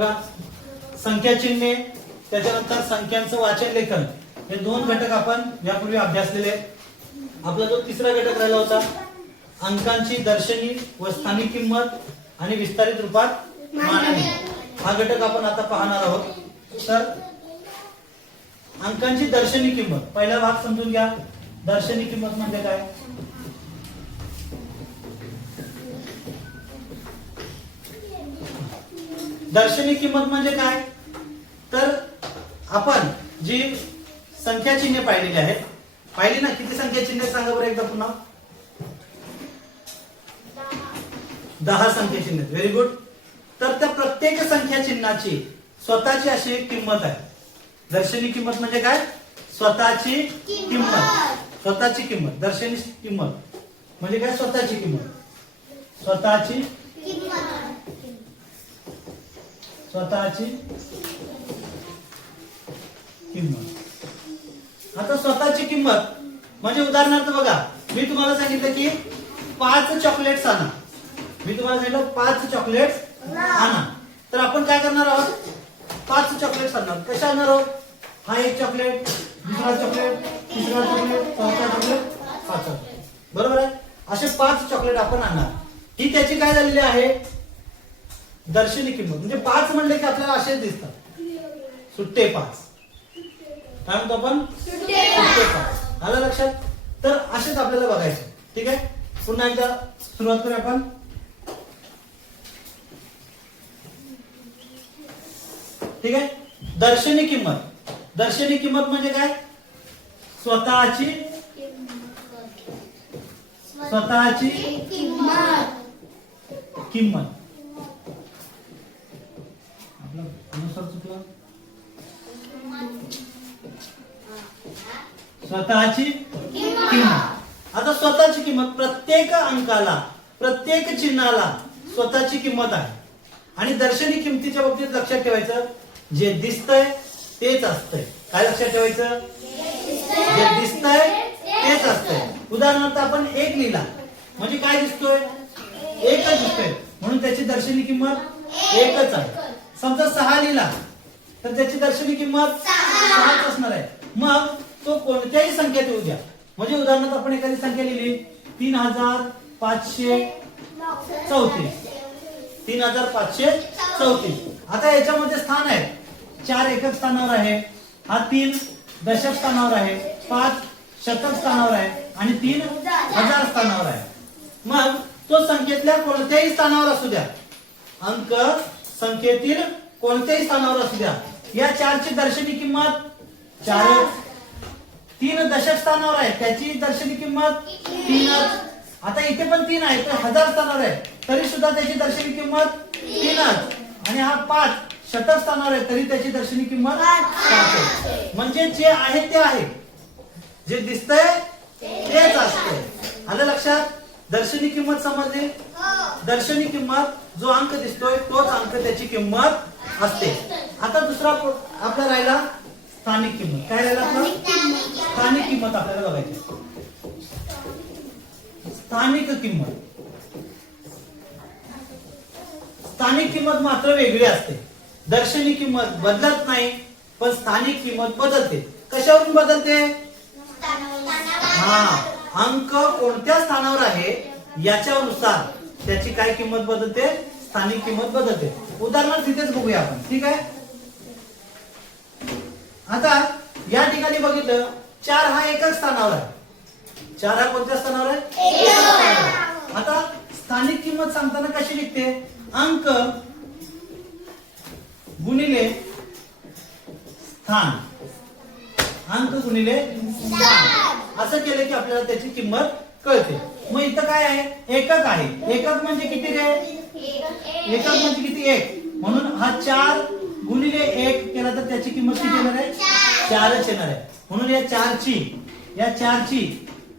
संख्या चिन्हे त्याच्यानंतर संख्यांचं वाचन लेखन हे दोन घटक आपण यापूर्वी अभ्यासलेले. आपला जो तिसरा घटक राहिला होता अंकांची दर्शनी व स्थानिक किंमत आणि विस्तारित रूपात मांडणी, हा घटक आपण आता पाहणार आहोत. तर अंकांची दर्शनी किंमत पहिला भाग समजून घ्या. दर्शनी किंमत म्हणजे काय? दर्शनी किंमत म्हणजे काय? तर आपण जी संख्या चिन्हे पाहिलेली आहेत, पाहिली ना? किती संख्या चिन्हे सांगा बरं एकदा पुन्हा. 10 संख्या चिन्हे. Very good. तर त्या प्रत्येक संख्या चिन्हाची स्वतःची अशी एक किंमत आहे. दर्शनी किंमत म्हणजे काय? स्वतःची किंमत. स्वतःची किंमत. दर्शनी किंमत म्हणजे काय? स्वतःची किंमत. स्वतःची स्वतःची किंमत. आता स्वतःची किंमत म्हणजे उदाहरणार्थ बघा, मी तुम्हाला सांगितलं की 5 चॉकलेट्स आणा. मी तुम्हाला सांगितलं 5 चॉकलेट्स आणा. तर आपण काय करणार आहोत? 5 चॉकलेट्स आणणार. कशा आणणार आहोत? हा एक चॉकलेट, दुसरा चॉकलेट, तिसरा चॉकलेट, चौथा चॉकलेट, पाचवा. बरोबर आहे? असे 5 चॉकलेट आपण आणणार. ही त्याची काय झालेली आहे? दर्शनी किंमत. म्हणजे 5 म्हणले की आपल्याला असेच दिसतात, सुट्टे 5. काय म्हणतो आपण? सुट्टे 5. आलं लक्षात? तर असेच आपल्याला बघायचे. ठीक आहे, पुन्हा एकदा सुरुवात करूया आपण. ठीक आहे, दर्शनी किंमत. दर्शनी किंमत म्हणजे काय? स्वतःची किंमत. आपला अनुसार चुकला. स्वतःची किंमत. आता स्वतःची किंमत प्रत्येक अंकाला, प्रत्येक चिन्हाला स्वतःची किंमत आहे. आणि दर्शनी किंमतीच्या बाबतीत लक्षात ठेवायचं, जे दिसतंय तेच असतंय. काय लक्षात ठेवायचं? जे दिसतंय तेच असतंय. उदाहरणार्थ आपण 1 लिहिला म्हणजे काय दिसतोय? 1च दिसतोय, म्हणून त्याची दर्शनी किंमत 1च आहे. समजा 6 लिहिला तर त्याची दर्शनी किंमत 6च असणार आहे. मग तो कोणत्याही संख्येत येऊ द्या. म्हणजे उदाहरणार्थ आपण एखादी संख्या लिहिली 3534. 3534. आता याच्यामध्ये स्थान आहे, 4 एकक स्थानावर आहे, हा 3 दशक स्थानावर आहे, 5 शतक स्थानावर आहे आणि 3 हजार स्थानावर आहे. मग तो संख्येतल्या कोणत्याही स्थानावर असू द्या, अंक संख्येतील कोणत्याही स्थानावर असू द्या, या 4ची दर्शनी किंमत 4. 3 दशक स्थानावर आहे, त्याची दर्शनी किंमत 3च. आता इथे पण 3 आहे, तर 1000 स्थानावर आहे, तरी सुद्धा त्याची दर्शनी किंमत 3च. आणि हा 5 शतक स्थानावर आहे, तरी त्याची दर्शनी किंमत 5. म्हणजे जे आहे ते आहे, जे दिसतंय तेच असतंय. आलं लक्षात? दर्शनी किंमत समजली? दर्शनी किंमत जो अंक दिसतोय तोच अंक त्याची किंमत असते. आता दुसरा आपला राहिला स्थानिक किंमत. काय राहिला आपला? स्थानिक किंमत आपल्याला बघायची. स्थानिक किंमत. स्थानिक किंमत मात्र वेगळी असते. दर्शनी किंमत बदलत नाही, पण स्थानिक किंमत बदलते. कशावरून बदलते? अंक कोणत्या स्थानावर आहे याच्यानुसार त्याची काय किंमत बदलते? स्थानिक किंमत बदलते. उदाहरण तिथेच बघूया आपण. ठीक आहे, आता या ठिकाणी बघितलं 4 हा एकच स्थानावर आहे. 4 हा कोणत्या स्थानावर आहे? आता स्थानिक किंमत सांगताना कशी लिखते? अंक गुणिले स्थान. अंक गुणिले स्थान असं केलं की आपल्याला त्याची किंमत कळते. मग इथं काय आहे? एकक आहे. एकक म्हणजे किती रे? एकक म्हणजे किती? 1. म्हणून हा 4 गुणिले 1 केला तर त्याची किंमत किती येणार आहे? 4च येणार आहे. म्हणून या 4ची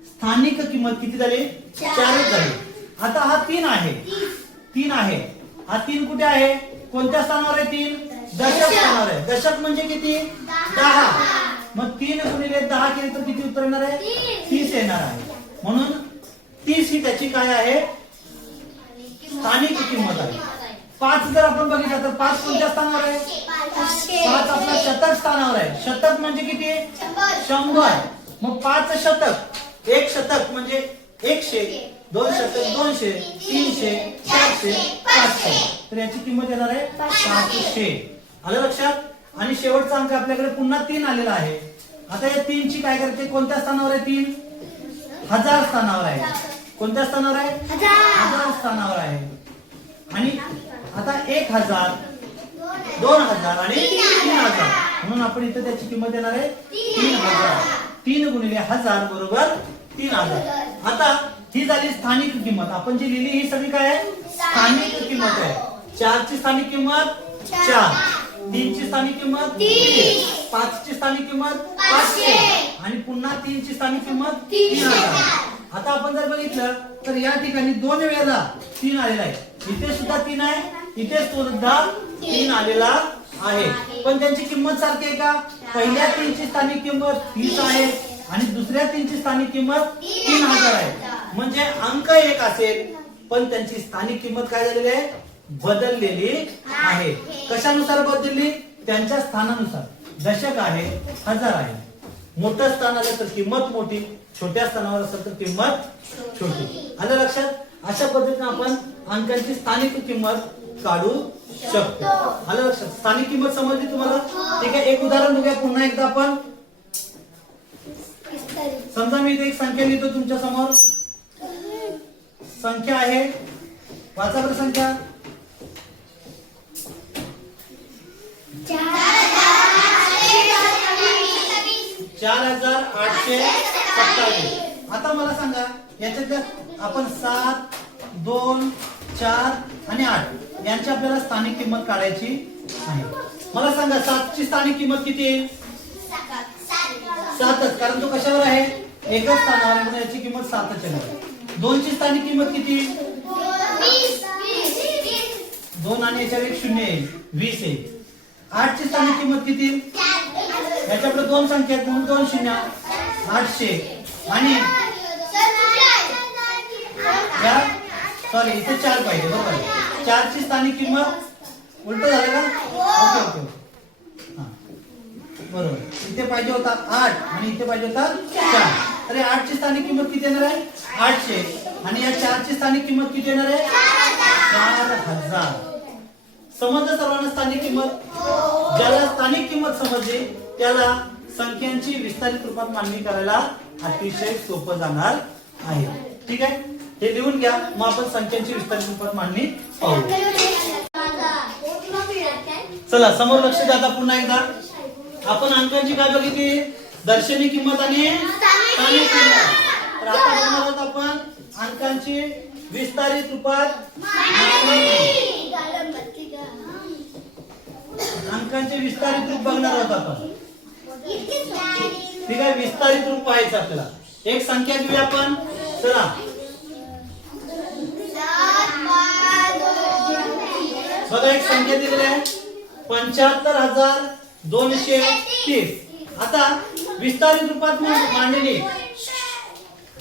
स्थानिक किंमत किती झाली? 4च झाली. आता हा 3 आहे. 3 आहे. हा 3 कुठे आहे? कोणत्या स्थानावर आहे? 3 दशक स्थानावर आहे. दशक म्हणजे किती? 10. मग 3 गुणिले 10 केले तर किती उत्तर येणार आहे? 30 येणार आहे. म्हणून 30 ही त्याची काय आहे? स्थानिक किंमत आहे. 5 जर आपण बघितलं तर 5 कोणत्या स्थानावर आहे? 5 आपला शतक स्थानावर आहे. शतक म्हणजे किती? 100. मग 5 शतक, 1 शतक म्हणजे 100, 2 शतक 200, 300, 400, 500. तर याची किंमत येणार आहे 500. आलं लक्षात? आणि शेवटचा अंक आपल्याकडे पुन्हा 3 आलेला आहे. आता या 3 ची काय करते? कोणत्या स्थानावर आहे 3? 1000 स्थानावर आहे. कोणत्या स्थानावर आहे? 1000 स्थानावर आहे. आणि आता 1000, 2000 आणि 3000, म्हणून आपण इथे त्याची किंमत येणार आहे 3000. 3 गुणिले 1000 बरोबर 3000. आता ही झाली स्थानिक किंमत. आपण जी लिहिली ही सगळी काय आहे? स्थानिक किंमत आहे. 4 ची स्थानिक किंमत 4, 3 ची स्थानिक किंमत 3, 5 ची स्थानिक किंमत 500 आणि पुन्हा 3 ची स्थानिक किंमत 3000. आता आपण जर बघितलं तर या ठिकाणी 2 वेळेला 3 आलेला आहे. इथे सुद्धा 3 आहे, इथे सुद्धा 3 आलेला आहे. पण त्यांची किंमत सारखी आहे का? पहिल्या 3 ची स्थानिक किंमत 30 आहे आणि दुसऱ्या 3 ची स्थानिक किंमत 3000 आहे. म्हणजे अंक एक असेल पण त्यांची स्थानिक किंमत काय झालेली आहे? बदललेली आहे. कशानुसार बदलली? त्यांच्या स्थानानुसार. दशक आहे, हजार आहे. मोठं स्थान आलं तर किंमत मोठी, छोट्या स्थानावर असेल तर किंमत छोटी. आलं लक्षात? अशा पद्धतीने आपण अंकांची स्थानिक किंमत काढू शकतो. आलं लक्षात? स्थानिक किंमत समजली तुम्हाला? ठीक आहे. एक उदाहरण बघूया पुन्हा एकदा आपण. समजा मी इथे एक संख्या लिहितो तुमच्या समोर. संख्या आहे, वाचा बरं संख्या. 4827. आता मला सांगा याच्यातल्या आपण 7, 2, 4 आणि 8 यांची आपल्याला स्थानिक किंमत काढायची आहे. मला सांगा 7 ची स्थानिक किंमत किती आहे? 7च, कारण तो कशावर आहे? एकच स्थानावर आहे, म्हणून याची किंमत 7च आहे. 2 ची स्थानिक किंमत किती? 2 आणि याच्यावर एक शून्य आहे, 20 आहे. 8 ची स्थानिक किंमत किती? याच्याकडे 2 संख्या आहेत म्हणून 2 शून्य, 800. आणि सॉरी इथे 4 पाहिजे, बरोबर. 4 ची स्थानिक किंमत उलट झालं का? ओके ओके, बरोबर. इथे पाहिजे होता 8 आणि इथे पाहिजे होता 4. तर 8 ची स्थानिक किंमत किती येणार आहे? 800. आणि या 4 ची स्थानिक किंमत किती येणार आहे? 4000. समजलं सर्वांना स्थानिक किंमत? ज्याला स्थानिक किंमत समजली त्याला संख्यांची विस्तारित रूपात मांडणी करायला अतिशय सोपं जाणार आहे. ठीक आहे, हे लिहून घ्या. मग आपण संख्यांची विस्तारित रूपात मांडणी पाहू. चला समोर लक्ष द्या. आता पुन्हा एकदा आपण अंकांची काय बघितली? दर्शनी किंमत आणि स्थानिक किंमत. तर आता बघणार आहोत आपण अंकांची विस्तारित रूपात मांडणी. अंकांचे विस्तारित रूप बघणार आहोत आपण. ठीक आहे, विस्तारित रूप पाहायचं आपल्याला. एक संख्या घेऊया आपण. चला बघा, एक संख्या दिलेली आहे 75230. आता विस्तारित रूपात मांडणी.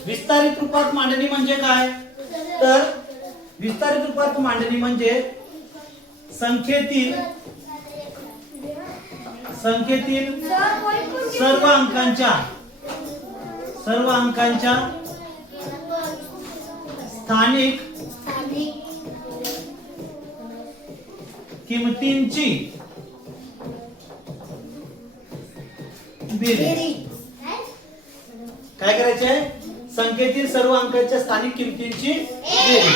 विस्तारित रूपात मांडणी म्हणजे काय? तर विस्तारित रूपात मांडणी म्हणजे संख्येतील सर्व अंकांच्या स्थानिक किमतींची बेरीज. काय करायचे? संख्येतील सर्व अंकांच्या स्थानिक किमतींची बेरीज.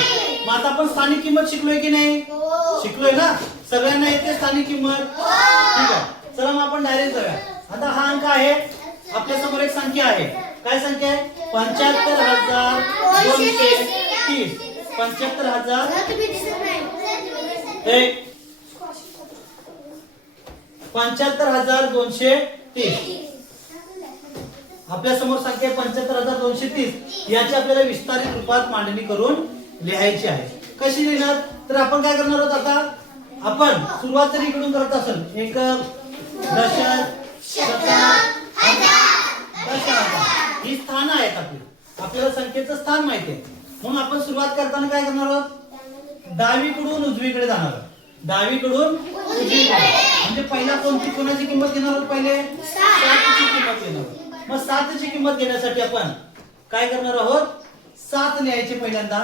मग आता आपण स्थानिक किंमत शिकलोय की नाही? शिकलोय ना? सगळ्यांना येते स्थानिक किंमत? ठीक आहे, चला मग आपण डायरेक्ट जाऊया. आता हा अंक आहे, आपल्या समोर एक संख्या आहे. काय संख्या आहे? 75230. 75230. आपल्या समोर संख्या 75230. याची आपल्याला विस्तारित रूपात मांडणी करून लिहायची आहे. कशी लिहिणार? तर आपण काय करणार आहोत? आता आपण सुरुवात जरी इकडून करत असेल, एक दशक, शतक, दशक, ही स्थान आहेत आपली. आपल्याला संख्येचं स्थान माहिती आहे, म्हणून आपण सुरुवात करताना काय करणार आहोत? डावीकडून उजवीकडे जाणार आहोत. डावीकडून उजवीकडे. म्हणजे पहिला कोणाची किंमत घेणार आहोत? पहिले 7 ची किंमत घेणार आहोत. मग 7 ची किंमत घेण्यासाठी आपण काय करणार आहोत? 7 लिहायचे पहिल्यांदा.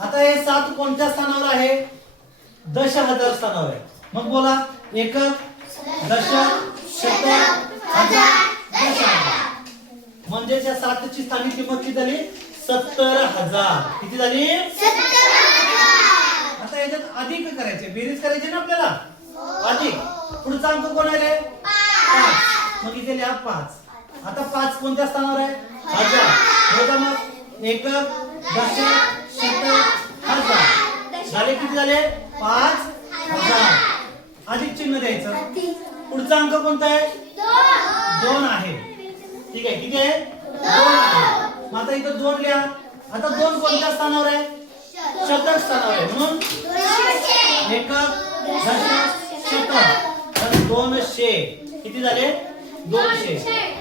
आता हे 7 कोणत्या स्थानावर आहे? दशहजार स्थानावर आहे. मग बोला, एकक, दशक, शतक, हजार, दशहजार. म्हणजे त्या 7 ची स्थानिक किंमत किती झाली? 70,000. किती झाली? 70,000. आता याच्यात अधिक करायचे, बेरीज करायची ना आपल्याला. अधिक पुढचा अंक कोण आहे रे? 5. मग इथे लिहा 5. आता 5 कोणत्या स्थानावर आहे? हजार. बघा मग, एकक, दशक, शतक, हजार. झाले किती झाले? 5,000. अधिक चिन्ह द्यायचं. पुढचा अंक कोणता आहे? 2 आहे. ठीक आहे, किती आहे? 2 आहे. मग आता इथं 2 लिहा. आता 2 कोणत्या स्थानावर आहे? शतक स्थानावर आहे. म्हणून एकक, दशक, शतक. तर 200. किती झाले? 200.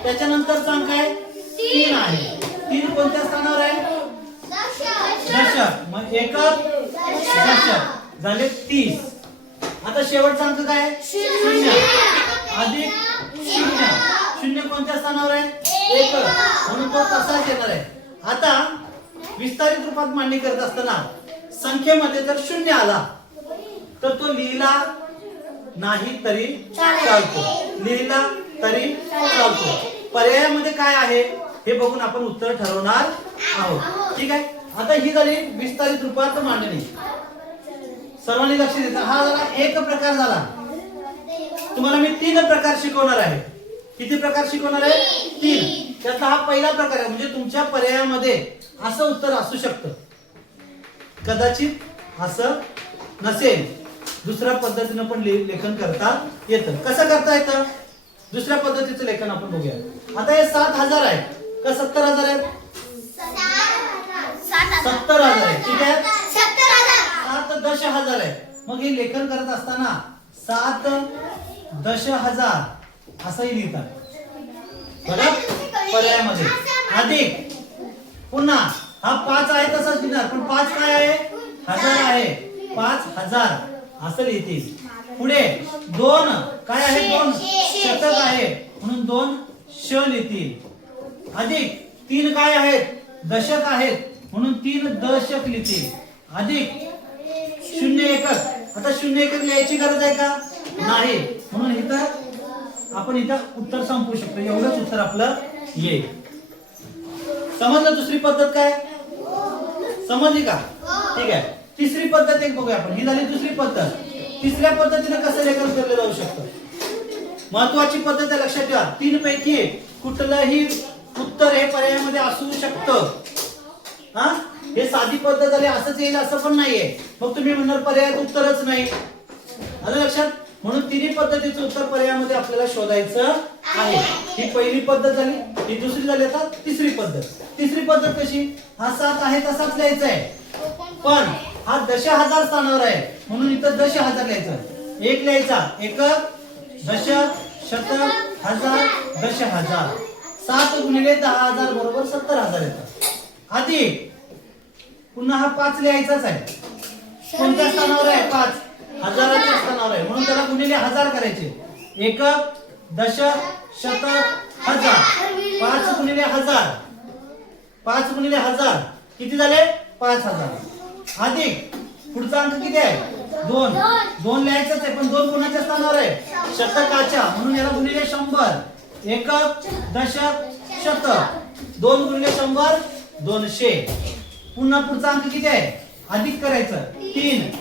त्याच्यानंतरचा अंक आहे 3 आहे. 3 कोणत्या स्थानावर आहे? दशक. मग एकक, दशक. झाले 30. आता शेवटचा अंक काय आहे? 0. अधिक 0. 0 कोणत्या स्थानावर आहे? एकक. म्हणून तो तसाच येणार आहे. आता विस्तारित रूपात मांडणी करत असताना संख्येमध्ये जर 0 आला तर तो लिहिला नाही तरी चालतो. लिहिला तरी चालतो. पर्यायामध्ये काय आहे हे बघून आपण उत्तर ठरवणार आहोत. ठीक आहे. आता ही झाली विस्तारित रूपात मांडणी. सर्वांनी लक्ष द्यायचं. हा झाला एक प्रकार झाला. तुम्हाला मी 3 प्रकार शिकवणार आहे. किती प्रकार शिकवणार आहे? 3. त्यातला हा पहिला प्रकार आहे. म्हणजे तुमच्या पर्यायामध्ये असं उत्तर असू शकतं, कदाचित असं नसेल. दुसऱ्या पद्धतीनं पण लेखन करता येतं. कसं करता येतं? दुसऱ्या पद्धतीचं लेखन आपण बघूया. आता हे 7,000 आहे का 70,000 आहे? 70,000 आहे. ठीक आहे. 7 दशहजार आहे. मग हे लेखन करत असताना 7 दशहजार असंही लिहितात. बघा पर्यायामध्ये. अधिक पुन्हा हा 5 आहे तसाच लिहिणार, पण 5 काय आहे? हजार आहे. 5,000 असं लिहितील. पुढे 2 काय आहे? 2 शतक आहे म्हणून 2 श लिहितील. अधिक 3 काय आहेत? दशक आहेत म्हणून 3 दशक लिहितील. अधिक 0 एकक. आता 0 एकक लिहायची गरज आहे का? नाही. म्हणून आपण इथं उत्तर संपवू शकतो. एवढंच उत्तर आपलं येईल. समजलं? दुसरी पद्धत काय? समजली का? ठीक आहे. तिसरी पद्धत एक बघूया आपण. ही झाली दुसरी पद्धत. तिसऱ्या पद्धतीने कसं लेखन केलं जाऊ शकतं? महत्वाची पद्धत आहे, लक्षात ठेवा. 3 पैकी कुठलंही उत्तर हे पर्यायामध्ये असू शकतं. हा, हे साधी पद्धत झाली, असंच येईल असं पण नाहीये. मग तुम्ही म्हणणार पर्यायात उत्तरच नाही. आलं लक्षात? म्हणून तिन्ही पद्धतीचं उत्तर पर्यायामध्ये आपल्याला शोधायचं आहे. ही पहिली पद्धत झाली. ही दुसरी झाली. आता तिसरी पद्धत. तिसरी पद्धत कशी? हा 7 आहे तसाच लिहायचा आहे, पण हा दशहजार स्थानावर आहे म्हणून इथं दशहजार लिहायचं. 1 लिहायचा. एकक, दशक, शतक, हजार, दशहजार. 7 गुणिले 10,000 बरोबर 70,000 येतात. अधिक पुन्हा हा 5 लिहायचाच आहे. कोणत्या स्थानावर आहे? 5 हजाराच्या स्थानावर आहे म्हणून त्याला गुणिले 1000 करायचे. एकक, दशक, शतक, हजार. 5 गुणिले 1000. 5 गुणिले 1000 किती झाले? 5,000. अधिक पुढचा अंक किती आहे? 2. 2 लिहायचंच आहे, पण 2 कोणाच्या स्थानावर आहे? शतकाच्या. म्हणून याला गुणिले 100. एकक, दशक, शतक. 2 गुणिले 100 200. पुन्हा पुढचा अंक किती आहे? अधिक करायचं. 3.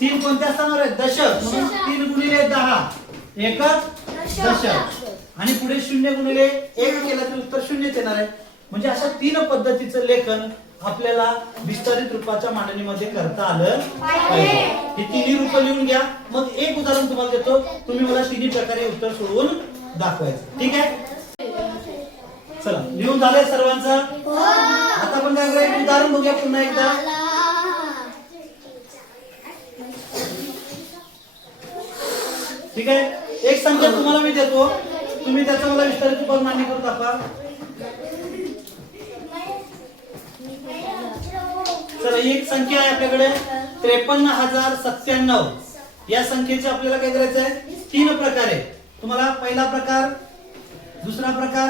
3 कोणत्या स्थानावर आहे? दशक. म्हणून 3 गुणिले 10. एकक, दशक. आणि पुढे 0 गुणिले 1 केलं तर उत्तर 0 येणार आहे. म्हणजे अशा 3 पद्धतीचं लेखन आपल्याला विस्तारित रूपाच्या मांडणीमध्ये करता आलं पाहिजे. ही तिन्ही रूप लिहून घ्या. मग एक उदाहरण तुम्हाला देतो. तुम्ही मला तिन्ही प्रकारे उत्तर सोडवून दाखवायचं. ठीक आहे? चला, लिहून झालंय सर्वांचं? आता आपण काय करूया? एक उदाहरण बघूया पुन्हा एकदा. ठीक आहे. एक संख्या तुम्हाला मी देतो, तुम्ही त्याचं मला विस्तारित रूपात मांडणी करून दाखवा. चला, एक संख्या आहे आपल्याकडे 53,097. या संख्येचे आपल्याला काय करायचं आहे, 3 प्रकार आहे. तुम्हाला पहिला प्रकार, दुसरा प्रकार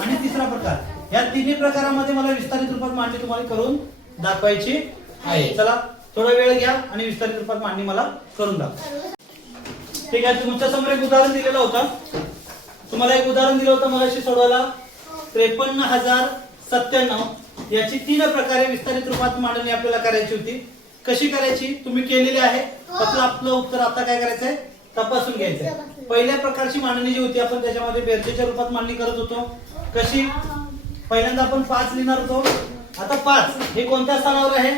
आणि तिसरा प्रकार, या तिन्ही प्रकारामध्ये मला विस्तारित रूपात मांडणी तुम्हाला करून दाखवायची आहे. चला थोडा वेळ घ्या आणि विस्तारित रूपात मांडणी मला करून दाखवा. ठीक आहे, तुमच्या समोर एक उदाहरण दिलेलं होतं. तुम्हाला एक उदाहरण दिलं होतं मगाशी सोडवायला, 53,097 याची 3 प्रकारे विस्तारित रूपात मांडणी आपल्याला करायची होती. कशी करायची तुम्ही केलेली आहे. फक्त आपलं उत्तर आता काय करायचंय, तपासून घ्यायचंय. पहिल्या प्रकारची मांडणी जी होती आपण त्याच्यामध्ये बेरजेच्या रूपात मांडणी करत होतो. कशी, पहिल्यांदा आपण 5 लिहिणार होतो. आता 5 हे कोणत्या स्थानावर आहे,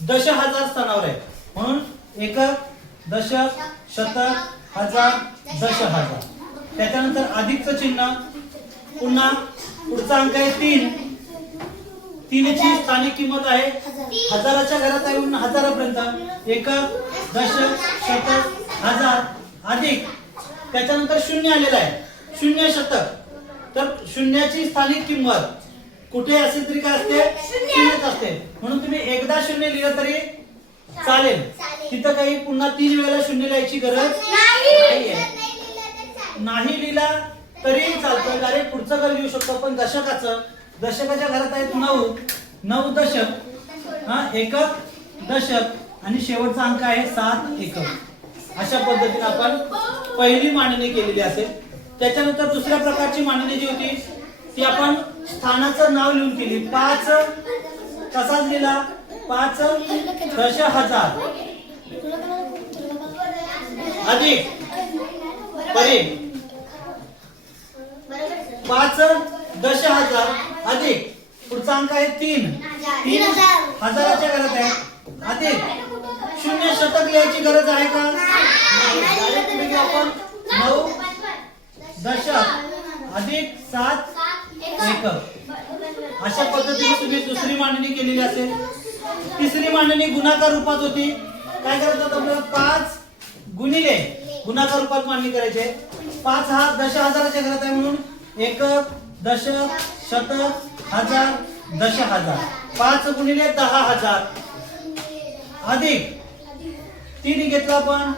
दशहजार स्थानावर आहे. म्हणून एकक, दशक, शतक, हजार, दशहजार. त्याच्यानंतर अधिकचं चिन्ह, पुन्हा पुढचा अंक आहे 3. 3 ची स्थानिक किंमत आहे हजाराच्या घरात आहे म्हणून हजारापर्यंत. एकक, दशक, शतक, हजार, अधिक त्याच्यानंतर 0 आलेला आहे, 0 शतक. तर शून्याची स्थानिक किंमत कुठे असेल तरी काय असते, 0च असते. म्हणून तुम्ही एकदा 0 लिहिलं तरी चालेल. तिथं काही पुन्हा 3 वेळेला 0 लिहायची गरज नाहीये. नाही लिहिला तरी चालतं, डायरेक्ट पुढचं घर लिहू शकतो. पण दशकाचं, दशकाच्या घरात आहेत 9 दशक, एकक, दशक आणि शेवटचा अंक आहे 7 एकक. अशा पद्धतीने आपण पहिली मांडणी केलेली असेल. त्याच्यानंतर दुसऱ्या प्रकारची मांडणी जी होती ती आपण स्थानाचं नाव लिहून केली. 5 कसाच लिहिला, 5 दशहजार अधिक परे 5 दशहजार अधिक पुढचा अंक आहे 3 हजाराच्या घरात आहे, अधिक 0 शतक लिहायची गरज आहे का, नाही. आपण 9 दशक अधिक 7 एकक. अशा पद्धतीने तुम्ही दुसरी मांडणी केलेली असेल. तिसरी मांडणी गुणाकार रूपात होती. काय करायचं आपल्याला, 5 गुणिले गुणाकार रूपात मांडणी करायची. 5 हा दशहजाराच्या घरात आहे म्हणून एकक, दशक, शतक, हजार, दशहजार. 5 गुणिले 10,000 अधिक 3 घेतला आपण.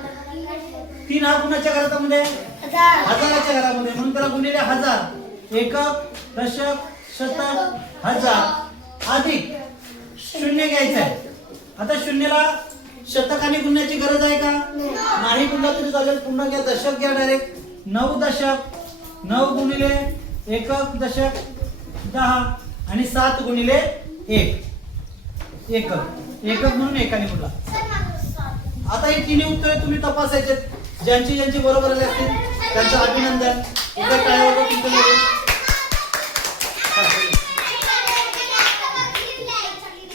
3 हा कुणाच्या घरामध्ये, हजाराच्या घरामध्ये म्हणून त्याला गुणिले 1000. एकक, दशक, शतक, हजार अधिक 0 घ्यायचं आहे. आता 0ला शतकाने गुणण्याची गरज आहे का, नाही. गुणला तरी चालेल. पुन्हा घ्या, दशक घ्या डायरेक्ट. 9 दशक, 9 गुणिले एकक, दशक 10 आणि 7 गुणिले 1 एकक. एकक म्हणून एकाने गुणला. आता हे तिन्ही उत्तरे तुम्ही तपासायचे. ज्यांची ज्यांची बरोबर आले असतील त्यांचं अभिनंदन. एकदा टाळ्या वाजवा तुमच्याकडे.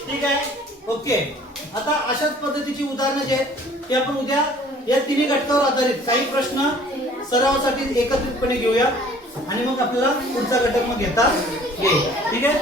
ठीक आहे, ओके. आता अशाच पद्धतीची उदाहरणं जे आहेत ते आपण उद्या या तिन्ही घटकावर आधारित काही प्रश्न सरावासाठी एकत्रितपणे घेऊया आणि मग आपल्याला पुढचा घटक मग घेता येईल. ठीक आहे.